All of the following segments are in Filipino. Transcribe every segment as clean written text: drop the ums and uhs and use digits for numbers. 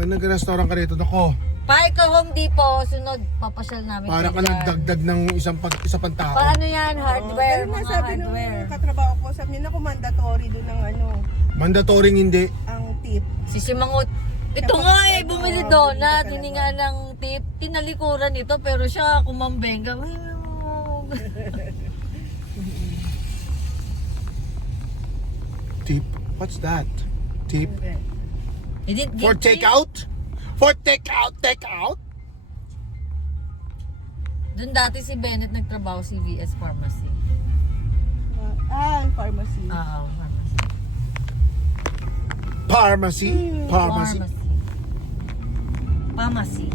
Pag nag-restaurant ka rito, nako, Pahit ko Home Depot, sunod, papasyal namin. para ka dyan. nagdagdag ng isa pang tao. Paano yan? Hardware, Pero mga nasabi hardware. nung katrabaho ko, sabi niya na mandatory doon ng Mandatoring hindi. ang tip. Sisimangot. Ito Kapag- nga eh, ito, bumili bumili donut, ka hindi talaga. nga ng tip. Tinalikuran ito, pero siya kumambengga. Tip? What's that? Tip? He didn't For give tip. takeout? For takeout? Doon dati si Bennett nagtrabaho sa CVS Pharmacy. Ang pharmacy. Oo, pharmacy. Pharmacy? Pharmacy? Pharmacy.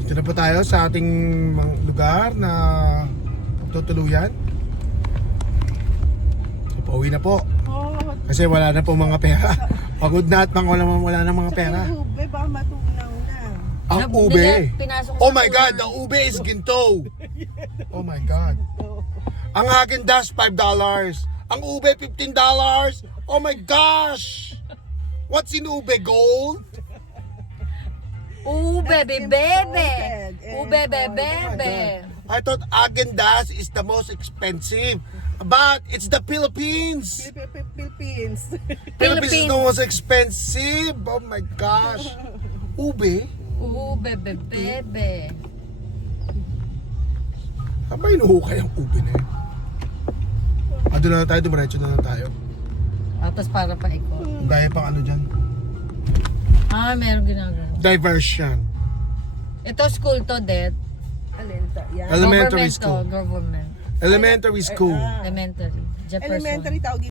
Dito na po tayo sa ating mga lugar na tutuluyan. So, pauwi na po. Oh, Kasi wala na po mga pera. Pagod na at wala na mga pera. sa ube, baka matunaw na. Ang Nabili- ube. pinasok Oh sa my God, cooler. the ube is ginto. Oh my God. Ang Häagen-Dazs $5. Ang ube $15. Oh my gosh. What's in ube? Gold? Bebe. imported and Bebe. I thought Häagen-Dazs is the most expensive. But it's the Philippines. Philippines. Philippines is the most expensive. Oh my gosh. Ube? Bebe. Saan ba inuhukay ang ube na yun? Doon na tayo, dumiretso na lang tayo. Tapos para paikot. Dahil pang ano dyan. Meron ginagawa. Diversion. Ito school to, Det. Alenta. Yan. Elementary Government school. to, government. Elementary school. Elementary. Jefferson. Elementary tawag